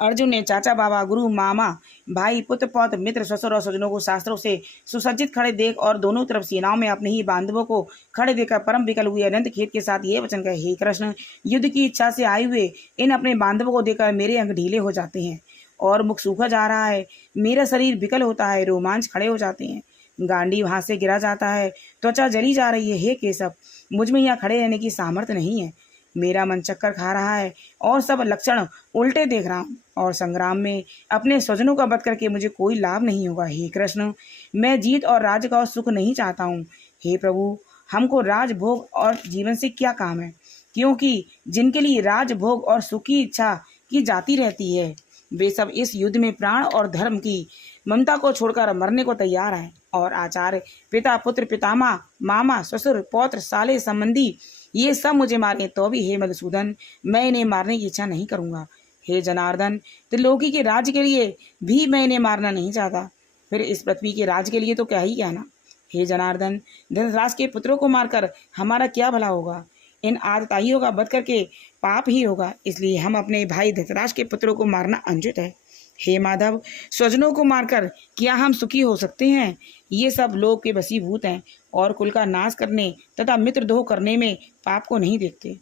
अर्जुन ने चाचा बाबा गुरु मामा भाई पुत्र पौत्र मित्र ससुर और स्वजनों को शास्त्रों से सुसज्जित खड़े देख और दोनों तरफ सेनाओं में अपने ही बांधवों को खड़े देखकर परम विकल हुए अनंत खेत के साथ ये वचन कहे, हे कृष्ण, युद्ध की इच्छा से आए हुए इन अपने बांधवों को देखकर मेरे अंग ढीले हो जाते हैं और मुख सूखा जा रहा है, मेरा शरीर विकल होता है, रोमांच खड़े हो जाते हैं, गांडी वहां से गिरा जाता है, त्वचा जली जा रही है। हे केशव, मुझ में यहाँ खड़े रहने की सामर्थ्य नहीं है, मेरा मन चक्कर खा रहा है और सब लक्षण उल्टे देख रहा हूँ और संग्राम में अपने स्वजनों का वध करके मुझे कोई लाभ नहीं होगा। हे कृष्ण, मैं जीत और राज्य का सुख नहीं चाहता हूँ। हे प्रभु, हमको राजभोग और जीवन से क्या काम है, क्योंकि जिनके लिए राजभोग और सुख की इच्छा की जाती रहती है वे सब इस युद्ध में प्राण और धर्म की ममता को छोड़कर मरने को तैयार हैं। और आचार्य, पिता, पुत्र, पितामह, मामा, ससुर, पौत्र, साले, संबंधी ये सब मुझे मारे तो भी हे मधुसूदन, मैं इन्हें मारने की इच्छा नहीं करूंगा। हे जनार्दन, त्रिलोकी के राज्य के लिए भी मैं इन्हें मारना नहीं चाहता, फिर इस पृथ्वी के राज्य के लिए तो क्या ही कहना। हे जनार्दन, धृतराष्ट्र के पुत्रों को मारकर हमारा क्या भला होगा, इन आतताइयों का वध करके पाप ही होगा, इसलिए हम अपने भाई धृतराष्ट्र के पुत्रों को मारना अनुचित है। हे माधव, स्वजनों को मारकर क्या हम सुखी हो सकते हैं? ये सब लोग के वशीभूत हैं और कुल का नाश करने तथा मित्रद्रोह करने में पाप को नहीं देखते।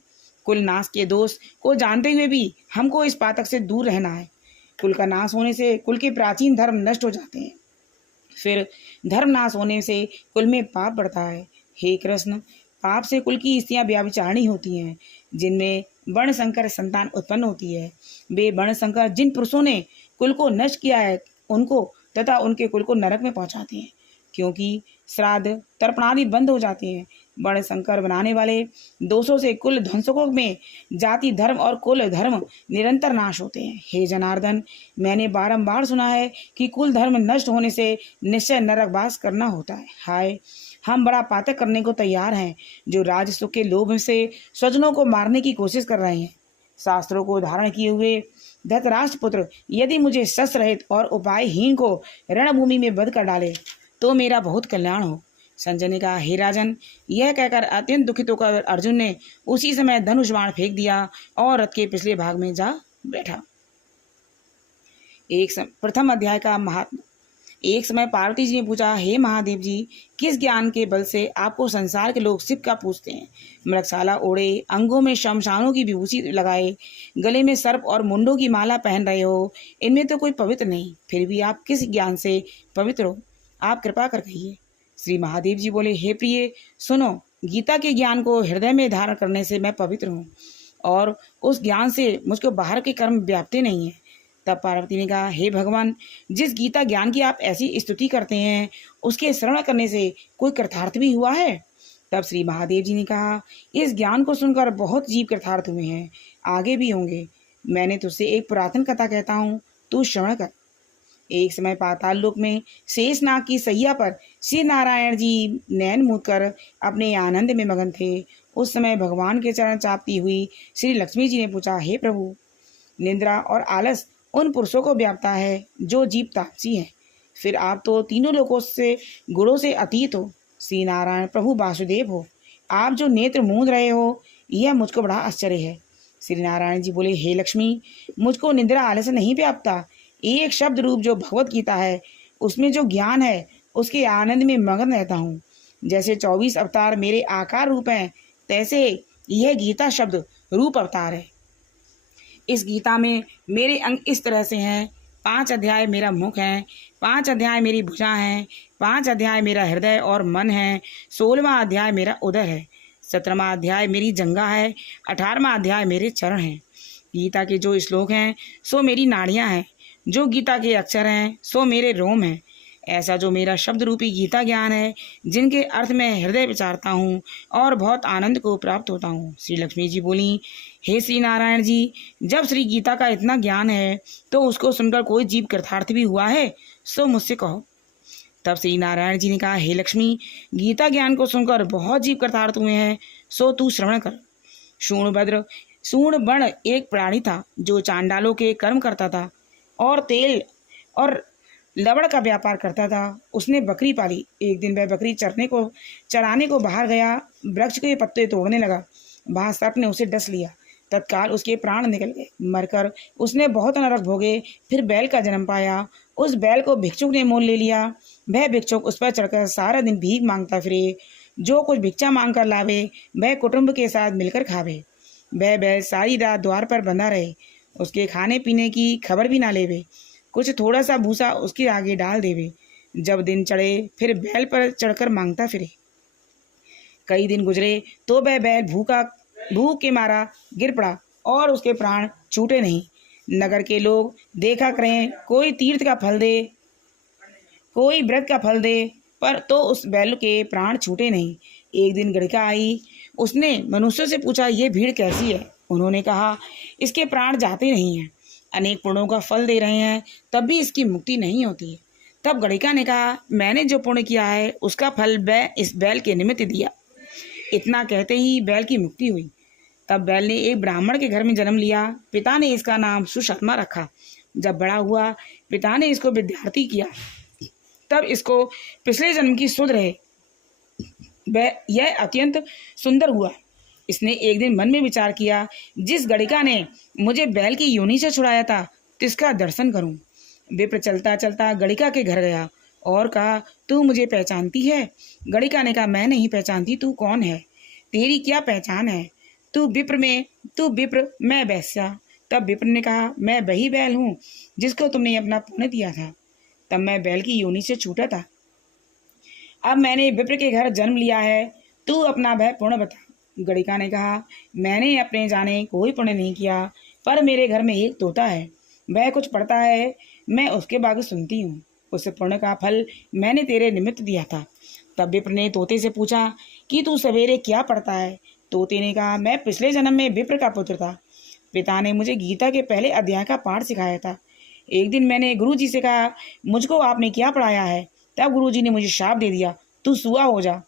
कुल नाश के दोष को जानते हुए भी हमको इस पातक से दूर रहना है। कुल का नाश होने से कुल के प्राचीन धर्म नष्ट हो जाते हैं, फिर धर्म नाश होने से कुल में पाप बढ़ता है। हे कृष्ण, पाप से कुल की स्त्रियां व्याभिचारिणी होती हैं, जिनमें वर्णशंकर संतान उत्पन्न होती है। वे वर्णशंकर जिन पुरुषों ने कुल को नष्ट किया है उनको तथा उनके कुल को नरक में पहुंचाते हैं, क्योंकि श्राद्ध तर्पणादि बंद हो जाते हैं। वर्णशंकर बनाने वाले दोषों से कुल ध्वंसकों में जाति धर्म और कुल धर्म निरंतर नाश होते हैं। हे जनार्दन, मैंने बारंबार सुना है कि कुल धर्म नष्ट होने से निश्चय नरकवास करना होता है। हाय, हम बड़ा पातक करने को तैयार हैं, जो राजसुख के लोभ से स्वजनों को मारने की कोशिश कर रहे हैं। शास्त्रों को धारण किए हुए धृतराष्ट्र पुत्र यदि मुझे शस्त्र रहित और उपायहीन को रणभूमि में वध कर डाले तो मेरा बहुत कल्याण हो। संजय ने कहा, हे राजन, यह कहकर अत्यंत दुखित होकर अर्जुन ने उसी समय धनुष बाण फेंक दिया और रथ के पिछले भाग में जा बैठा। प्रथम अध्याय का महात्मा। एक समय पार्वती जी ने पूछा, हे महादेव जी, किस ज्ञान के बल से आपको संसार के लोग शिव का पूछते हैं? मृगशाला ओढ़े, अंगों में शमशानों की विभूषी लगाए, गले में सर्प और मुंडों की माला पहन रहे हो, इनमें तो कोई पवित्र नहीं, फिर भी आप किस ज्ञान से पवित्र हो? आप कृपा कर कहिए। श्री महादेव जी बोले, हे प्रिय, सुनो, गीता के ज्ञान को हृदय में धारण करने से मैं पवित्र हूँ और उस ज्ञान से मुझको बाहर के कर्म व्याप्ति नहीं है। तब पार्वती ने कहा, हे भगवान, जिस गीता ज्ञान की आप ऐसी स्तुति करते हैं उसके श्रवण करने से कोई कृतार्थ भी हुआ है? तब श्री महादेव जी ने कहा, इस ज्ञान को सुनकर बहुत जीव कृतार्थ हुए हैं, आगे भी होंगे। मैंने तुझसे एक पुरातन कथा कहता हूँ, तू श्रवण कर। एक समय पाताल लोक में शेषनाग की सैया पर श्री नारायण जी नैन मूंद कर अपने आनंद में मगन थे। उस समय भगवान के चरण चापती हुई श्री लक्ष्मी जी ने पूछा, हे प्रभु, निद्रा और आलस उन पुरुषों को व्यापता है जो जीव तापसी हैं, फिर आप तो तीनों लोकों से गुणों से अतीत हो, श्री नारायण प्रभु वासुदेव हो, आप जो नेत्र मूंद रहे हो यह मुझको बड़ा आश्चर्य है। श्री नारायण जी बोले, हे लक्ष्मी, मुझको निद्रा आलस नहीं व्यापता, एक शब्द रूप जो भगवत गीता है उसमें जो ज्ञान है उसके आनंद में मगन रहता हूँ। जैसे 24 अवतार मेरे आकार रूप हैं, तैसे यह गीता शब्द रूप अवतार है। इस गीता में मेरे अंग इस तरह से हैं, 5 अध्याय मेरा मुख है, 5 अध्याय मेरी भुजा है, 5 अध्याय मेरा हृदय और मन है, 16वां अध्याय मेरा उदर है, 17वां अध्याय मेरी जंगा है, 18वां अध्याय मेरे चरण हैं। गीता के जो श्लोक हैं सो मेरी नाड़ियां हैं, जो गीता के अक्षर हैं सो मेरे रोम हैं। ऐसा जो मेरा शब्द रूपी गीता ज्ञान है, जिनके अर्थ में हृदय विचारता हूँ और बहुत आनंद को प्राप्त होता हूँ। श्री लक्ष्मी जी बोली, हे श्री नारायण जी, जब श्री गीता का इतना ज्ञान है तो उसको सुनकर कोई जीव कृतार्थ भी हुआ है, सो मुझसे कहो। तब श्री नारायण जी ने कहा, हे लक्ष्मी, गीता ज्ञान को सुनकर बहुत जीव कृतार्थ हुए हैं, सो तू श्रवण कर। शूणबण एक प्राणी था जो चांडालों के कर्म करता था और तेल और लवण का व्यापार करता था। उसने बकरी पाली। एक दिन वह बकरी चराने को बाहर गया, वृक्ष के पत्ते तोड़ने लगा। वहाँ सर्प ने उसे डस लिया। तत्काल उसके प्राण निकल गए। मरकर उसने बहुत नरक भोगे, फिर बैल का जन्म पाया। उस बैल को भिक्षुक ने मोल ले लिया। वह भिक्षुक उस पर चढ़कर सारा दिन भीख मांगता फिरे। जो कुछ भिक्षा मांग कर लावे वह कुटुंब के साथ मिलकर खावे। वह बैल सारी रात द्वार पर बंधा रहे, उसके खाने पीने की खबर भी ना लेवे। कुछ थोड़ा सा भूसा उसके आगे डाल देवे। जब दिन चढ़े फिर बैल पर चढ़कर मांगता फिरे। कई दिन गुजरे तो वह बैल भूख के मारा गिर पड़ा और उसके प्राण छूटे नहीं। नगर के लोग देखा करें, कोई तीर्थ का फल दे, कोई व्रत का फल दे, पर तो उस बैल के प्राण छूटे नहीं। एक दिन गड़िका आई। उसने मनुष्यों से पूछा, ये भीड़ कैसी है? उन्होंने कहा, इसके प्राण जाते नहीं हैं, अनेक पुण्यों का फल दे रहे हैं, तब भी इसकी मुक्ति नहीं होती है। तब गड़िका ने कहा, मैंने जो पुण्य किया है उसका फल इस बैल के निमित्त दिया। इतना कहते ही बैल की मुक्ति हुई। तब बैल ने एक ब्राह्मण के घर में जन्म लिया। पिता ने इसका नाम सुशर्मा रखा। जब बड़ा हुआ पिता ने इसको विद्यार्थी किया। तब इसको पिछले जन्म की सुध रहे यह अत्यंत सुंदर हुआ। इसने एक दिन मन में विचार किया, जिस गड़िका ने मुझे बैल की योनि से छुड़ाया था तिसका दर्शन करूं। विप्र चलता चलता गड़िका के घर गया और कहा, तू मुझे पहचानती है? गड़िका ने कहा, मैं नहीं पहचानती, तू कौन है? तेरी क्या पहचान है? तू विप्र, मैं वैश्या। तब विप्र ने कहा, मैं वही बैल हूँ जिसको तुमने अपना पुण्य दिया था। तब मैं बैल की योनि से छूटा था। अब मैंने विप्र के घर जन्म लिया है, तू अपना वह पुण्य बता। गड़िका ने कहा, मैंने अपने जाने कोई पुण्य नहीं किया, पर मेरे घर में एक तोता है, वह कुछ पढ़ता है, मैं उसके बाकी सुनती हूँ। उस पुण्य का फल मैंने तेरे निमित्त दिया था। तब विप्र ने तोते से पूछा कि तू सवेरे क्या पढ़ता है? तोते ने कहा, मैं पिछले जन्म में विप्र का पुत्र था। पिता ने मुझे गीता के पहले अध्याय का पाठ सिखाया था। एक दिन मैंने गुरुजी से कहा, मुझको आपने क्या पढ़ाया है? तब गुरुजी ने मुझे शाप दे दिया, तू सुआ हो जा।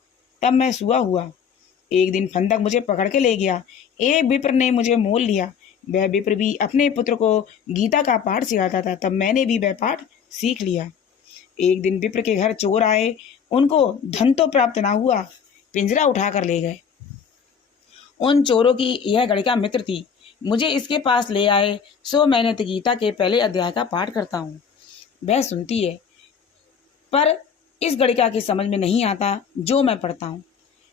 तब मैं सुआ हुआ। एक दिन फंदक मुझे पकड़ के ले गया। एक विप्र ने मुझे मोल लिया। वह विप्र भी अपने पुत्र को गीता का पाठ सिखाता था। तब मैंने भी वह पाठ सीख लिया। एक दिन विप्र के घर चोर आए। उनको धन तो प्राप्त ना हुआ, पिंजरा उठा कर ले गए। उन चोरों की यह गड़िका मित्र थी। मुझे इसके पास ले आए, सो मैंने गीता के पहले अध्याय का पाठ करता हूँ। वह सुनती है, पर इस गड़िका की समझ में नहीं आता जो मैं पढ़ता हूँ।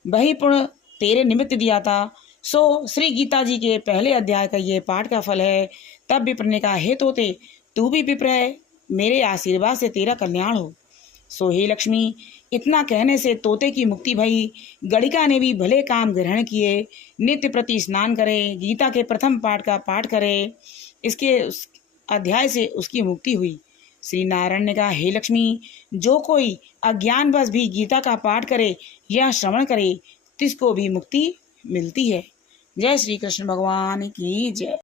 वही पुण्य तेरे निमित्त दिया था, सो श्री गीता जी के पहले अध्याय का ये पाठ का फल है। तब विप्र ने कहा, हे तोते, तू भी विप्र है, मेरे आशीर्वाद से तेरा कल्याण हो। सो हे लक्ष्मी, इतना कहने से तोते की मुक्ति भई। गड़िका ने भी भले काम ग्रहण किए, नित्य प्रति स्नान करे, गीता के प्रथम पाठ का पाठ करे, इसके अध्याय से उसकी मुक्ति हुई। श्री नारायण ने कहा, हे लक्ष्मी, जो कोई अज्ञानवश भी गीता का पाठ करे या श्रवण करे, तिसको भी मुक्ति मिलती है। जय श्री कृष्ण भगवान की जय।